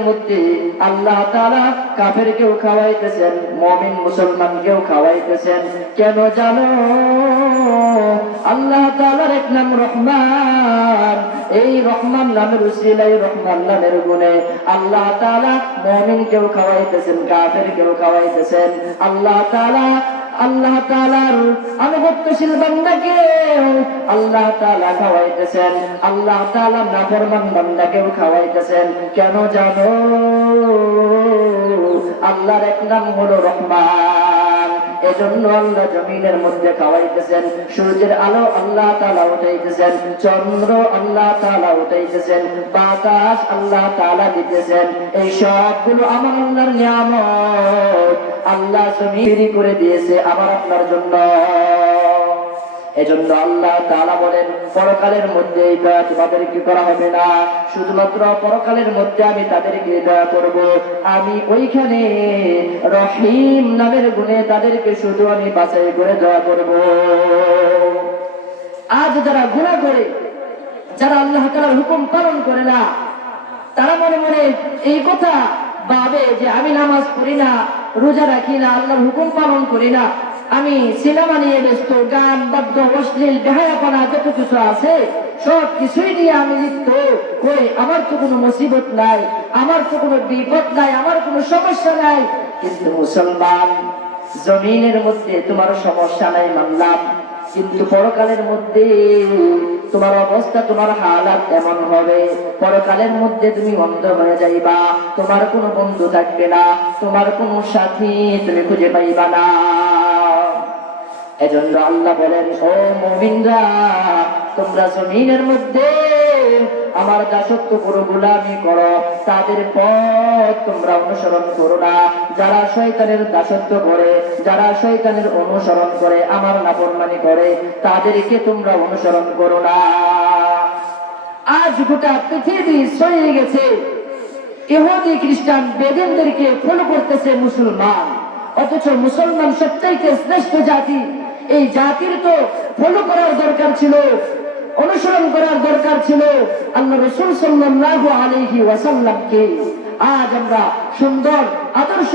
মধ্যে আল্লাহ তাআলা কাফেরকেও খাওয়াইতেছেন, মুমিন মুসলমানকেও খাওয়াইতেছেন। কেন জানো? আল্লাহ তাআলার এক নাম রহমান। এই রহমান নামের রহমান নামের আল্লাহ তাআলা মুমিনকেও খাওয়াইতেছেন, কাফেরকেও খাওয়াইতেছেন। আল্লাহ তাআলা আল্লাহ তালার আনুগত্যশীল বান্দাকে আল্লাহ তালা খাওয়াইতেছেন। আল্লাহ তালা নাফরমান বান্দাকেও খাওয়াইতেছেন। কেন জানো? আল্লাহর এক নাম হলো রহমান। এজন্য আল্লাহ জমিনের মধ্যে খাওয়াইতেছেন, সূর্যের আলো আল্লাহ তালা উঠাইতেছেন, চন্দ্র আল্লাহ তালা উঠাইতেছেন, বাতাস আল্লাহ তালা দিতেছেন। এই সবগুলো আমার আল্লাহর নিয়ামত। আল্লাহ জমি করে দিয়েছে আবার আপনার জন্য। এজন্য আল্লাহ তাআলা বলেন, পরকালের মধ্যে এটা তোমাদের কি করা হবে না। শুধুমাত্র পরকালের মধ্যে আমি তাদেরকে দয়া করব। আমি ওইখানে রহিম নামের গুণে তাদেরকে শুধু আমি বাছাই করে দয়া করব। আজ যারা গুণা করে, যারা আল্লাহ তাআলার হুকুম পালন করে না, তারা মনে মনে এই কথা ভাবে যে আমি নামাজ পড়ি না, রোজা রাখি না, আল্লাহর হুকুম পালন করি না। আমি সিনেমা নিয়ে ব্যস্ত, গান বাদ্য অশ্লীল, বেহায়াপনা, যত কিছু আছে, সব কিছুই নিয়ে আমি লিপ্ত করে আমার তো কোনো মুসিবত নাই, আমার তো কোনো বিপদ নাই, আমার কোনো সমস্যা নাই। কিন্তু মুসলমান, জমিনের মধ্যে তোমার সমস্যা নাই মানলাম, কিন্তু পরকালের মধ্যে তোমার অবস্থা, তোমার হালাত এমন হবে। পরকালের মধ্যে তুমি অন্ধ হয়ে যাইবা, তোমার কোনো বন্ধু থাকবে না, তোমার কোনো সাথী তুমি খুঁজে পাইবা না। এজন্য আল্লাহ বলেন, ও মুমিনরা, তোমরা জমিনের মধ্যে আমার দাসত্ব করো গোলামি করো। তাদের পথ তোমরা অনুসরণ করো না। যারা শয়তানের দাসত্ব করে, যারা শয়তানের অনুসরণ করে, আমার নাফরমানি করে, তাদেরকে তোমরা অনুসরণ করো না। আজ গোটা পৃথিবী সয়ে গেছে। ইহুদি খ্রিস্টান বেদেনদেরকে ফলো করতেছে মুসলমান। অথচ মুসলমান সবচাইতে শ্রেষ্ঠ জাতি এই জাতির তো ফলো করার দরকার ছিল, অনুসরণ করার দরকার ছিল। আল্লাহ রসুল সাল্লাল্লাহু আলাইহি ওয়াসাল্লামকে আজ আমরা সুন্দর, আদর্শ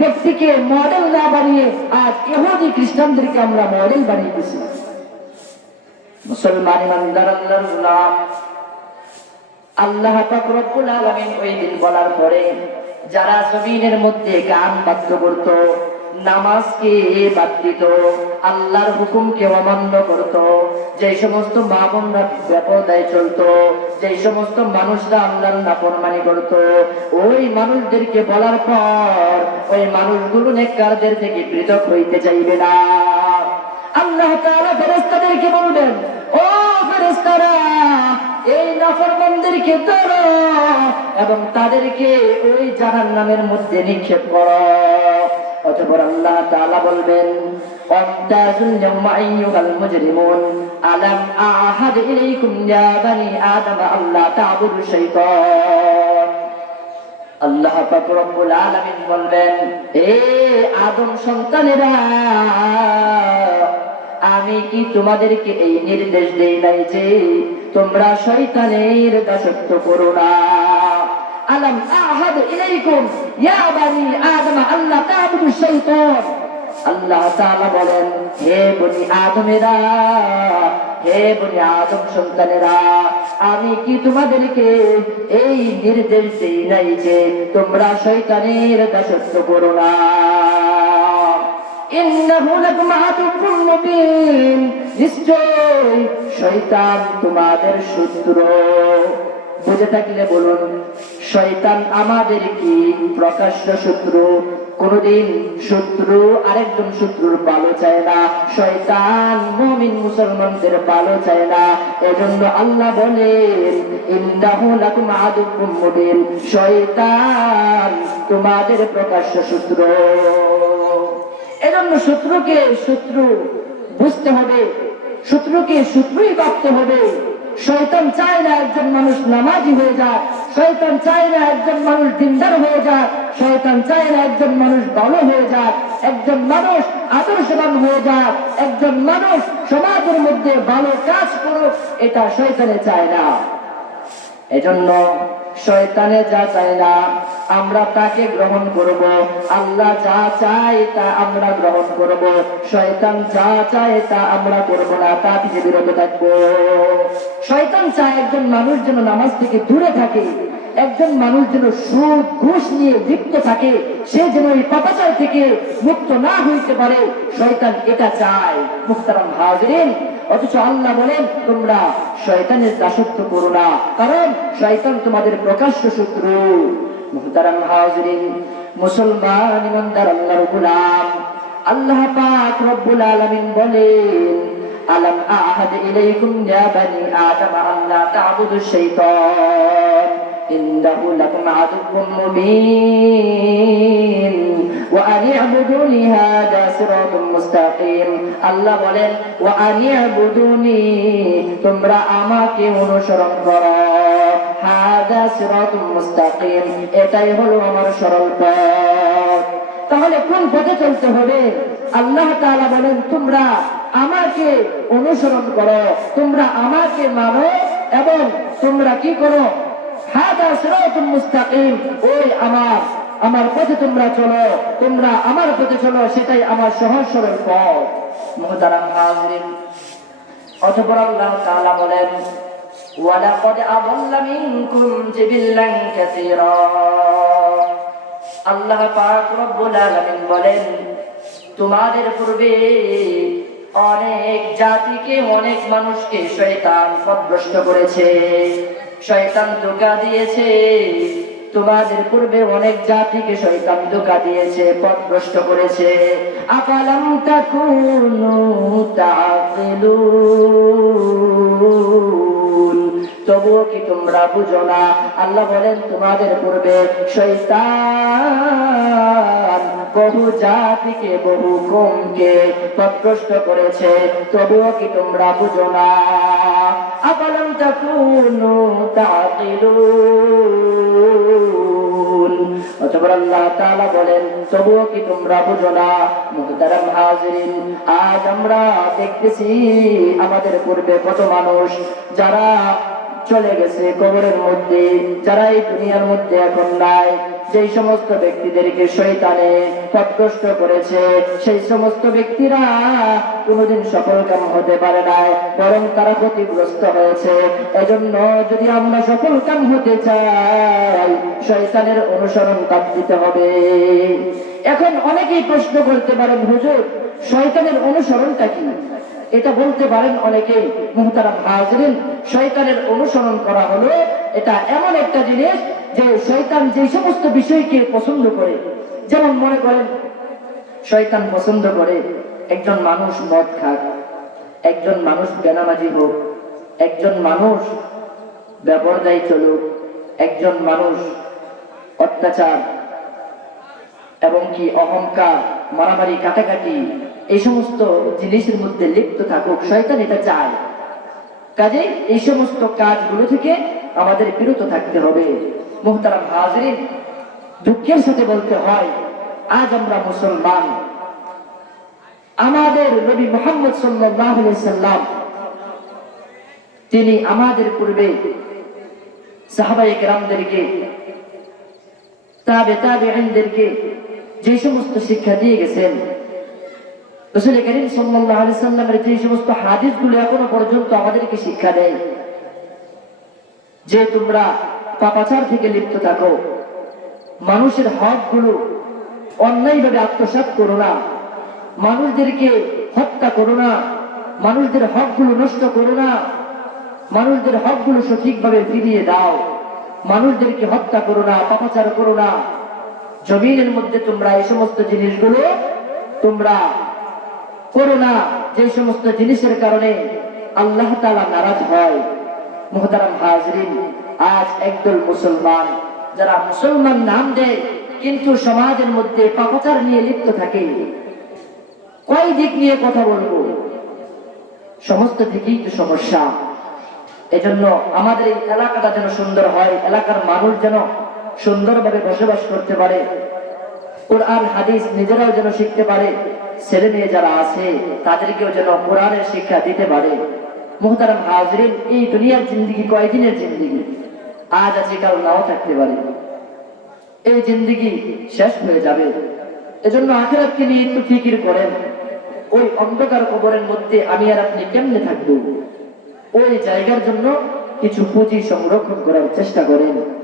ব্যক্তিকে মডেল না বানিয়ে আজ ইহুদি খ্রিস্টানদেরকে আমরা মডেল মুসলমান ইমানদার আল্লাহর গোলাম। আল্লাহ ওই দিন বলার পরে যারা জমিনের মধ্যে গান বাধ্য করত নামাজকে বাদ দিত, আল্লাহর হুকুমকে অমান্য করত। যে সমস্ত মা বোনরা বেপরদায় চলতো যে সমস্ত মানুষরা আল্লাহর নাফরমানি করত, ওই মানুষদেরকে বলার পর ওই মানুষগুলো নেককারদের থেকে পৃথক হইতে চাইবে না। আল্লাহ তাআলা ফেরেশতাদেরকে বলবেন, ও ফেরেশতারা, এই নাফরমানদেরকে ধরো এবং তাদেরকে ওই জাহান্নামের মধ্যে নিক্ষেপ করো। অতঃপর আল্লাহ তাআলা বলবেন মুজরিমুন, আলাম আহাদ ইলাইকুম ইয়া বানি আদম, আল্লাহ শাইতান। আল্লাহ পাক রব্বুল আলামিন বলবেন হে আদম সন্তানেরা, আমি কি তোমাদেরকে এই নির্দেশ দেই নাই যে তোমরা শয়তানের দাসত্ব করো না? আলাম আহাদ ইলাইকুম ইয়া বানি আদম আল্লাহ তা'বুদু শাইতান আল্লাহ তাআলা বলেন হে বনি আদমেরা, হে বনি আদম সন্তানেরা, আমি কি তোমাদেরকে এই নির্দেশ দেই নাই যে তোমরা শয়তানের দাসত্ব করো না? ইন্নাহু লাকুম আদুউম মুবিন। নিশ্চয় শয়তান তোমাদের শত্রু। বুঝে থাকলে বলুন, শয়তান আমাদের কি প্রকাশ্য শত্রু? কোনদিন শত্রু আরেকজন শত্রুর ভালো চায় না। শয়তান মুমিন মুসলমানদের ভালো চায় না। এজন্য আল্লাহ বলেন লাকুম আদুউম মুবিন। শয়তান তোমাদের প্রকাশ্য শত্রু। এজন্য শত্রুকে শত্রু বুঝতে হবে, শত্রুকে শত্রুই ভাবতে হবে। শয়তান চায় না একজন মানুষ নামাজি হয়ে যায় শৈতন চায় না একজন মানুষ দিনদার হয়ে যায় শৈতন চায় না একজন মানুষ ভালো হয়ে যায়, একজন মানুষ আদর্শবান হয়ে যায়, একজন মানুষ সমাজের মধ্যে ভালো কাজ করুক, এটা শয়তানে চায় না। এজন্য শয়তানে যা চায় না আমরা তাকে গ্রহণ করব। আল্লাহ যা চায় তা আমরা গ্রহণ করব। শয়তান যা চায় তা আমরা করব না, তা থেকে বিরত থাকব। শয়তান চায় একজন মানুষ যেন নামাজ থেকে দূরে থাকে, একজন মানুষ যেন সুদ, ঘুষ নিয়ে লিপ্ত থাকে, সে যেন এই পাপাচার থেকে মুক্ত না হইতে পারে। শয়তান এটা চায়। মুক্তারাম হাজরিন, অথচ আল্লাহ বলেন, তোমরা শয়তানের দাসত্ব করো না, কারণ শয়তান তোমাদের প্রকাশ্য শত্রু। মুহতারাম হাজরিন, মুসলমান ইমানদার আল্লাহর গোলাম। আল্লাহ পাক রব্বুল আলামিন বলেন, আলম আহাদ ইলাইকুম ইয়া বানি আদম তা'বুদু শাইতান, ইন্নাহু লাকুম মুবিন আল্লাহ বলেন তোমরা আমাকে অনুসরণ করো। হাদা সিরাতুম মুস্তাকিম, এটাই হলো আমার সরল পথ। তাহলে কোন পথে চলতে হবে? আল্লাহ তাআলা বলেন, তোমরা আমাকে অনুসরণ করো, তোমরা আমাকে মানো এবং তোমরা কি করো? হাদা সিরাতুম মুস্তাকিম, ওই আমার আমার পথে তোমরা চলো, তোমরা আমার পথে চলো, সেটাই আমার সহজ সরল পথ। মুহতারাম হাজরিন, অতঃপর আল্লাহ তাআলা বলেন ওয়ালাকাদ আদাল্লা মিনকুম জিবিল্লান কাসীরা। আল্লাহ পাক রব্বুল আলামিন বলেন, তোমাদের পূর্বে অনেক জাতিকে, অনেক মানুষকে শয়তান পথভ্রষ্ট করেছে। শয়তান ধোকা দিয়েছে। তোমাদের পূর্বে অনেক জাতিকে শয়তান ধোকা দিয়েছে পথভ্রষ্ট করেছে। আকালাম তাকুনু তাকিলুন তবুও কি তোমরা বুঝো না? আল্লাহ বলেন, তোমাদের পূর্বে বহু জাতিকে, বহু কমকে পথভ্রষ্ট করেছে। তবুও কি তোমরা বুঝো না? বলেন, তবুও কি তোমরা বুঝো না? আজ আমরা দেখতেছি আমাদের পূর্বে কত মানুষ যারা চলে গেছে কবরের মধ্যে, যারা এই দুনিয়ার মধ্যে এখন নাই, যেই সমস্ত ব্যক্তিদেরকে শৈতানে পথগ্রস্ত করেছে, সেই সমস্ত ব্যক্তিরা কোনোদিন সফল কাম হতে পারে নাই, বরং তারা ক্ষতিগ্রস্ত হয়েছে। এজন্য যদি আমরা সফল কাম হতে চাই, শয়তানের অনুসরণ বাদ দিতে হবে। এখন অনেকেই প্রশ্ন করতে পারেন, হুজুর, শয়তানের অনুসরণটা কি? এটা বলতে পারেন অনেকেই মুহতারাম হাজরিন, শয়তানের অনুসরণ করা হলো। এটা এমন একটা জিনিস যে শয়তান যে সমস্ত বিষয়কে পছন্দ করে, যেমন মনে করেন, শয়তান পছন্দ করে একজন মানুষ মদ খাক, একজন মানুষ বেনামাজি হোক, একজন মানুষ ব্যবহারদায়ী চলুক, একজন মানুষ অত্যাচার এবং কি অহংকার, মারামারি, কাটাকাটি এই সমস্ত জিনিসের মধ্যে লিপ্ত থাকুক, শয়তান এটা চায়। কাজে এই সমস্ত কাজগুলো থেকে আমাদের বিরত থাকতে হবে। মোহতারাম হাজরিন, দুঃখের সাথে বলতে হয়, আজ আমরা মুসলমান। আমাদের নবী মোহাম্মদ সাল্লাম, তিনি আমাদের পূর্বে সাহাবাই কেরামদেরকে, তাবে তাবে আইনদেরকে যে সমস্ত শিক্ষা দিয়ে গেছেন রসুল করিম সাল্লাহ আলি সাল্লামের যে সমস্ত হাদিসগুলো এখনও পর্যন্ত আমাদেরকে শিক্ষা দেয়, যে তোমরা পাপাচার থেকে লিপ্ত থাকো, মানুষের হকগুলো অন্যায়ভাবে আত্মসাৎ করো না, মানুষদেরকে হত্যা করো না, মানুষদের হকগুলো নষ্ট করো না, মানুষদের হকগুলো সঠিকভাবে ফিরিয়ে দাও, মানুষদেরকে হত্যা করো না, পাপাচার করো না। জমিনের মধ্যে তোমরা এই সমস্ত জিনিসগুলো তোমরা করো না যে সমস্ত জিনিসের কারণে আল্লাহ তালা নারাজ হয়। মোহতারাম হাজরিন, আজ একদল মুসলমান, যারা মুসলমান নাম দেয়, কিন্তু সমাজের মধ্যে পাপাচার নিয়ে লিপ্ত থাকে। কয় দিক নিয়ে কথা বলব? সমস্ত দিকেই তো সমস্যা। এজন্য আমাদের এই এলাকাটা যেন সুন্দর হয়, এলাকার মানুষ যেন সুন্দরভাবে বসবাস করতে পারে। কোরআন, হাদিস নিজেরাও যেন শিখতে পারে। ছেলে মেয়ে যারা আছে, তাদেরকেও যেন কোরআনের শিক্ষা দিতে পারে। মুহতারাম হাজরিন, এই দুনিয়ার জিন্দিগি কয়দিনের জিন্দিগি? আজ আছে কাল নাও থাকতে পারে। এই জিন্দিগি শেষ হয়ে যাবে। এজন্য আখেরাতকে নিয়ে একটু ফিকির করেন। ওই অন্ধকার কবরের মধ্যে আমি আর আপনি কেমনে থাকব? ওই জায়গার জন্য কিছু পুঁজি সংরক্ষণ করার চেষ্টা করেন।